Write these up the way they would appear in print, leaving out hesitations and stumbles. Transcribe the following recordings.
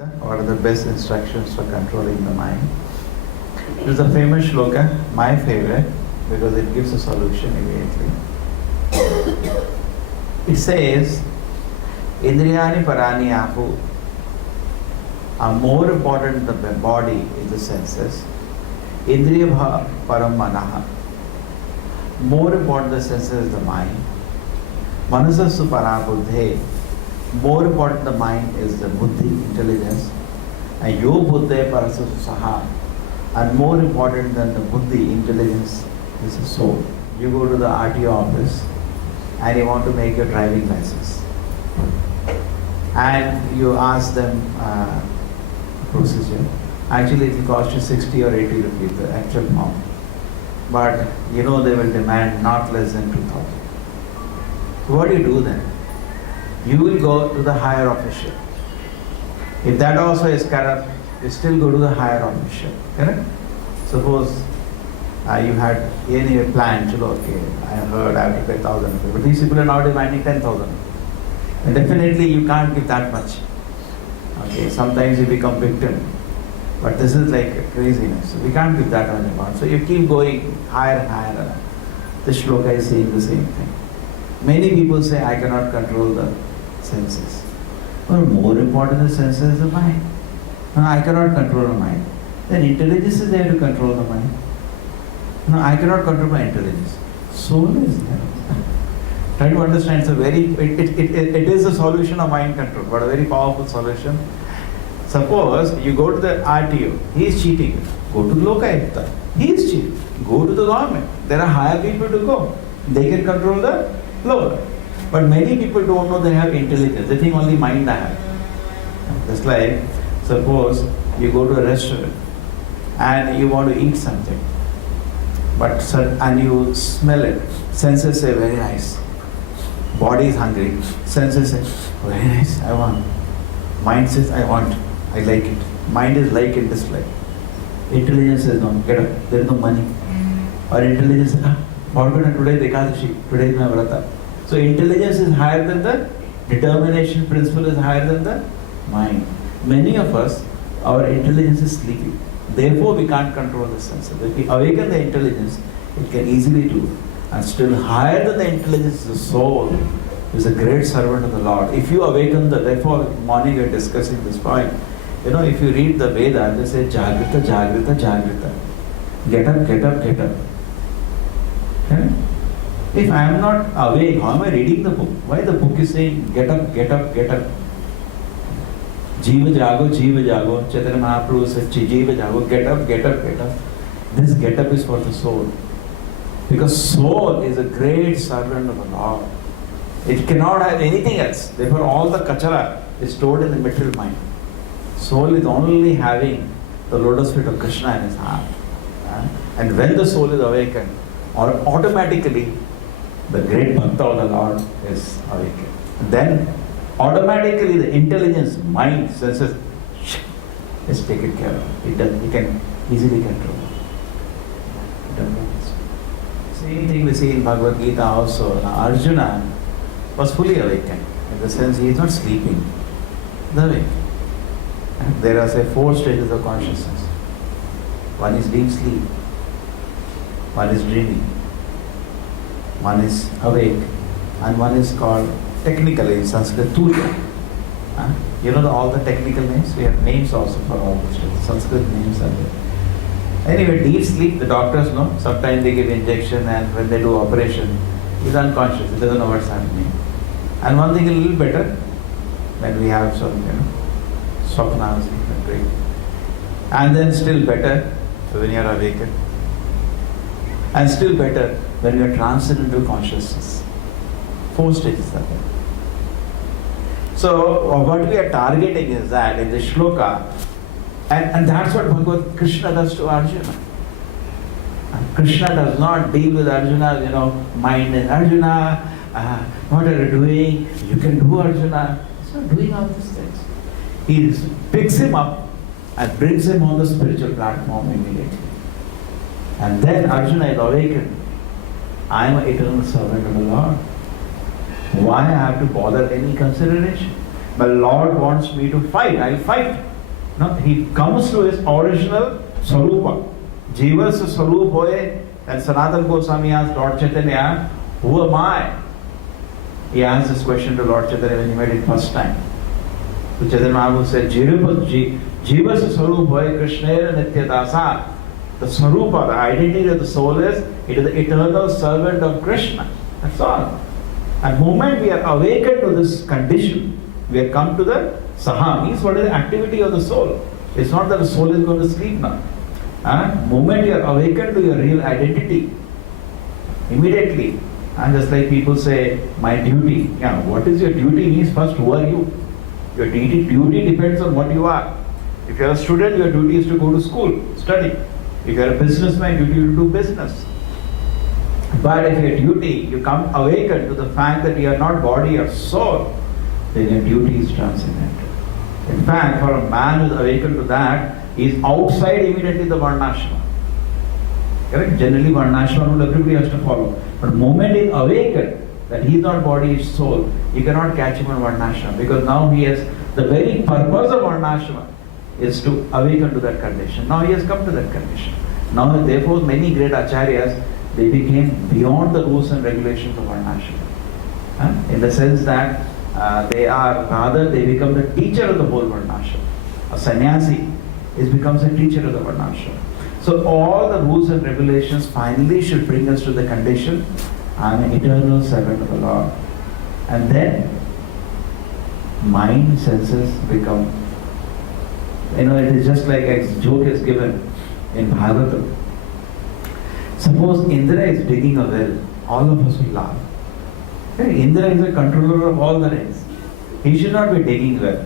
Gita? What are the best instructions for controlling the mind? This is a famous shloka, my favorite, because it gives a solution immediately. It says, Indriyani parani ahu are more important than the body in the senses. Indriya param manaha. More important than the senses is the mind. Manasasu para buddhe. More important than the mind is the buddhi, intelligence. And yo buddhe parasasu saha. And more important than the buddhi, intelligence, is the soul. You go to the RTO office and you want to make your driving license. And you ask them procedure. Actually, it will cost you 60 or 80 rupees, the actual form. But you know they will demand not less than 2,000. So what do you do then? You will go to the higher official. If that also is corrupt, you still go to the higher official. Correct? Suppose you had any plan, okay, I heard I have to pay 1,000 rupees, but these people are now demanding 10,000. And definitely you can't give that much. Okay, sometimes you become victim. But this is like craziness. So we can't give that much amount. So you keep going higher and higher. This shloka is saying the same thing. Many people say, I cannot control the senses. Well, more important than the senses is the mind. No, I cannot control the mind. Then intelligence is there to control the mind. No, I cannot control my intelligence. Soul is there. Try to understand. It's a it is a solution of mind control, but a very powerful solution. Suppose you go to the RTO, he is cheating. Go to Lokayukta, he is cheating. Go to the government. There are higher people to go. They can control the lower. But many people don't know they have intelligence. They think only mind I have. Just like, suppose you go to a restaurant and you want to eat something, and you smell it. Senses say very nice. Body is hungry. Senses say very nice. I want. Mind says I want. I like it. Mind is like and dislike. Intelligence says no. Get up. There is no money. Or intelligence says, forgotten today Ekadashi. Today is my vrata. So intelligence is higher than the determination principle is higher than the mind. Many of us, our intelligence is sleepy. Therefore, we can't control the senses. If we awaken the intelligence, it can easily do. And still higher than the intelligence is the soul, is a great servant of the Lord. If you awaken therefore, morning we are discussing this point. You know, if you read the Veda, they say, Jagrita, Jagrita, Jagrita. Get up, get up, get up. Okay? If I am not awake, how am I reading the book? Why the book is saying, get up, get up, get up. Jiva jago, Jiva jago. Chaitanya Mahaprabhu said, Jiva jago, get up, get up, get up. This get up is for the soul. Because soul is a great servant of the Lord. It cannot have anything else. Therefore, all the kachara is stored in the material mind. Soul is only having the lotus feet of Krishna in his heart. And when the soul is awakened, automatically the great bhakta of the Lord is awakened. Then automatically the intelligence, mind, senses is taken care of. It can easily control. Same thing we see in Bhagavad Gita also. Now, Arjuna was fully awakened. In the sense he is not sleeping. He is awake. There are say 4 stages of consciousness. One is deep sleep. One is dreaming. One is awake. And one is called technically in Sanskrit Turiya. You know all the technical names? We have names also for all the stages. Sanskrit names are there. Anyway, deep sleep, the doctors know. Sometimes they give injection and when they do operation, he's unconscious. He doesn't know what's happening. And one thing a little better, when we have some, swapnas, great. And then still better, when you are awakened. And still better, when you are transcendental consciousness. 4 stages are there. So, what we are targeting is that in the shloka, and that's what Bhagavad Krishna does to Arjuna. And Krishna does not deal with Arjuna's, mind and Arjuna, what are you doing? You can do Arjuna. He's not doing all these things. He picks him up and brings him on the spiritual platform immediately. And then Arjuna is awakened. I am an eternal servant of the Lord. Why I have to bother any consideration? My Lord wants me to fight, I'll fight. No, he comes to his original Swarupa. Jiva's Swarup hoye, and Sanatana Goswami asked Lord Chaitanya, who am I? He asked this question to Lord Chaitanya when he met it first time. So Chaitanya Mahaprabhu said, Jiva's Swarup hoye Krishnera Nityadasa. The Swarupa, the identity of the soul is, it is the eternal servant of Krishna. That's all. And the moment we are awakened to this condition, we have come to the Saha, means what is the activity of the soul. It's not that the soul is going to sleep now. Moment you are awakened to your real identity, immediately, and just like people say, my duty. Yeah, what is your duty means first, who are you? Your duty depends on what you are. If you are a student, your duty is to go to school, study. If you are a businessman, your duty is to do business. But if your duty, you come awakened to the fact that you are not body or soul, then your duty is transcendental. In fact, for a man who is awakened to that, he is outside immediately the Varnashram. Correct? Generally Varnashram rule everybody has to follow. But the moment he is awakened that he is not body, he is soul, you cannot catch him on Varnashram, because now he has, the very purpose of Varnashram is to awaken to that condition. Now he has come to that condition. Now therefore many great acharyas, they became beyond the rules and regulations of Varnashram. In the sense that they become the teacher of the whole Varnashram. A sannyasi becomes a teacher of the Varnashram. So all the rules and regulations finally should bring us to the condition, I am an eternal servant of the Lord. And then mind, senses become, it is just like a joke is given in Bhagavatam. Suppose Indra is digging a well, all of us will laugh. Indra is the controller of all the rains. He should not be digging well.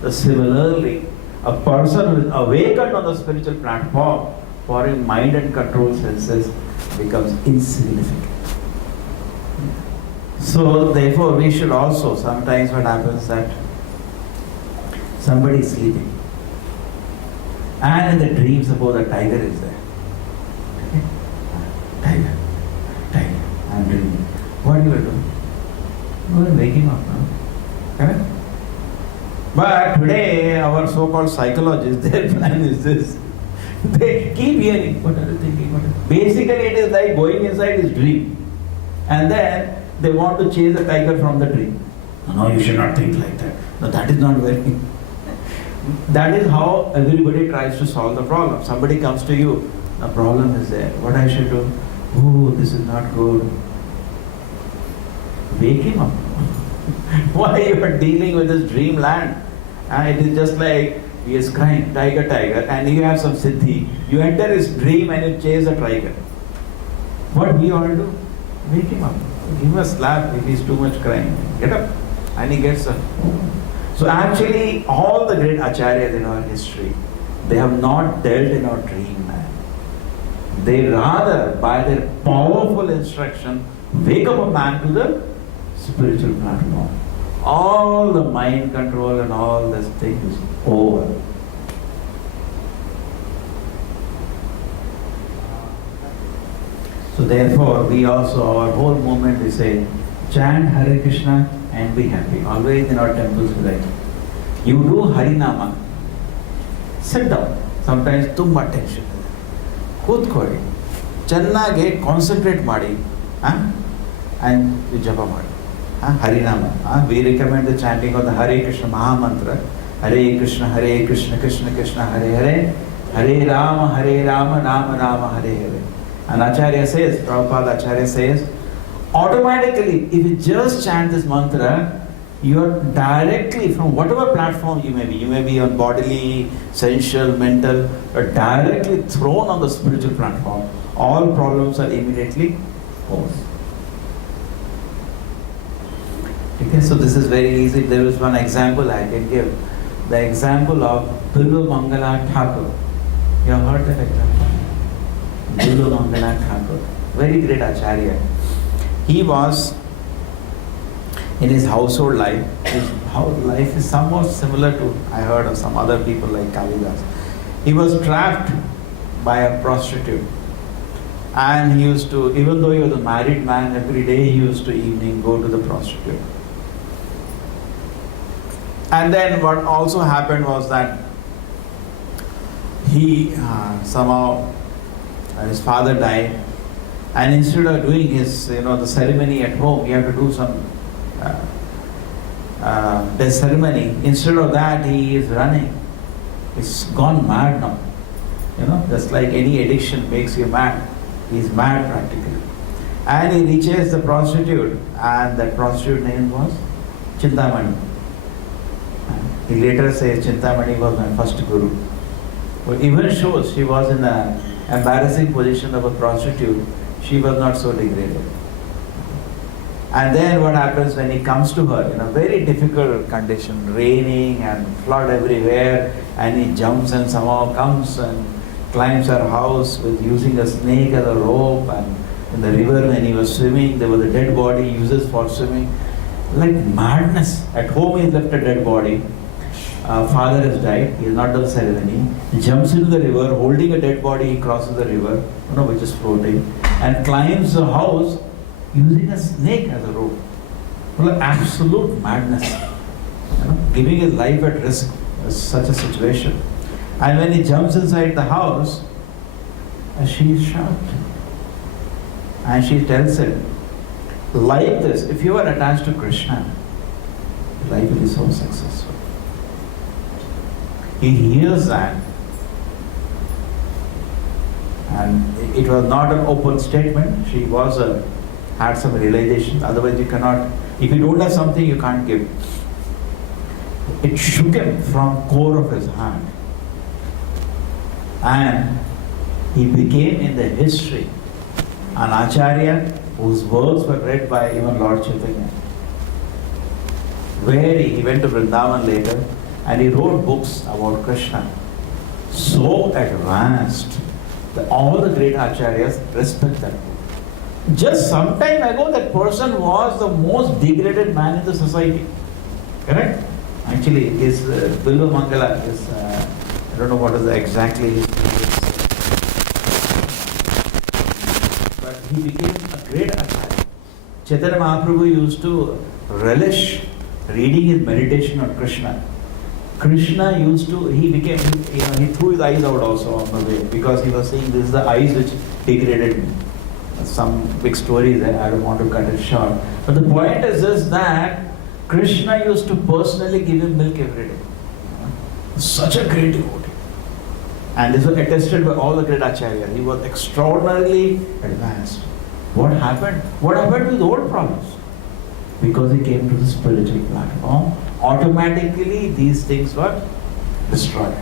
So similarly, a person who is awakened on the spiritual platform, for his mind and control senses becomes insignificant. So therefore we should also, sometimes what happens that somebody is sleeping, and in the dream suppose a tiger is there. Tiger, I'm dreaming. What you will do? You will wake him up now. Correct? But today our so-called psychologists, their plan is this. They keep hearing, what are you thinking? Basically it is like going inside his dream. And then they want to chase a tiger from the dream. No, you should not think like that. No, that is not working. That is how everybody tries to solve the problem. Somebody comes to you, the problem is there. What I should do? Oh, this is not good. Wake him up. Why you are dealing with this dreamland? It is just like he is crying, tiger, tiger, and you have some siddhi. You enter his dream and you chase a tiger. What we all do? Wake him up. Give him a slap if he is too much crying. Get up. And he gets up. So actually, all the great acharyas in our history, they have not dealt in our dreamland. They rather, by their powerful instruction, wake up a man to the spiritual platform. All the mind control and all this thing is over. So therefore, we also, our whole movement, we say, chant Hare Krishna and be happy. Always in our temples we like, you do Harinama, sit down. Sometimes tumba tension. ಕೂತ್ಕೊಳ್ಳಿ, ಚೆನ್ನಾಗಿ concentrate ಮಾಡಿ, and you japa ಮಾಡಿ. Harinama. We recommend the chanting of the Hare Krishna Mahamantra. Hare Krishna, Krishna Krishna, Hare Hare, Hare Rama, Rama Rama, Hare Hare. And Acharya says, Prabhupada Acharya says, automatically, if you just chant this mantra, you are directly, from whatever platform you may be on bodily, sensual, mental, you are directly thrown on the spiritual platform. All problems are immediately over. Okay, so this is very easy. There is one example I can give. The example of Billu Mangala Thakur. You have heard that example? Billu Mangala Thakur. Very great Acharya. He was, in his household life, his life is somewhat similar to, I heard of some other people like Kalidas. He was trapped by a prostitute. And he used to, even though he was a married man, every day he used to evening go to the prostitute. And then what also happened was that he somehow his father died, and instead of doing his the ceremony at home, he had to do some the ceremony. Instead of that, he is running. He's gone mad now. Just like any addiction makes you mad. He's mad practically. And he reaches the prostitute, and that prostitute name was Chintamani. He later says Chintamani was my first guru. But even shows she was in an embarrassing position of a prostitute. She was not so degraded. And then what happens when he comes to her in a very difficult condition, raining and flood everywhere, and he jumps and somehow comes and climbs her house with using a snake as a rope, and in the river when he was swimming, there was a dead body he uses for swimming. Like madness. At home he left a dead body. Father has died, he has not done ceremony. He jumps into the river, holding a dead body, he crosses the river, which is floating, and climbs the house using a snake as a rope. Well, absolute madness. Giving his life at risk in such a situation. And when he jumps inside the house, she is shocked. And she tells him, like this, if you are attached to Krishna, life will be so successful. He hears that, and it was not an open statement. She had some realization. Otherwise, you cannot. If you don't have something, you can't give. It shook him from core of his heart, and he became in the history an acharya whose works were read by even Lord Chaitanya. Where he went to Vrindavan later, and he wrote books about Krishna, so advanced that all the great acharyas respect that book. Just some time ago, that person was the most degraded man in the society. Correct? Actually, his Bilva Mangala is, I don't know what is exactly his name, but he became a great acharya. Chaitanya Mahaprabhu used to relish reading his meditation on Krishna. Krishna used to, he threw his eyes out also on the way, because he was saying, this is the eyes which degraded me. Some big story there, I don't want to cut it short. But the point is just that Krishna used to personally give him milk every day. Such a great devotee. And this was attested by all the great acharyas. He was extraordinarily advanced. What happened? What happened with old problems? Because he came to the spiritual platform, automatically these things were destroyed.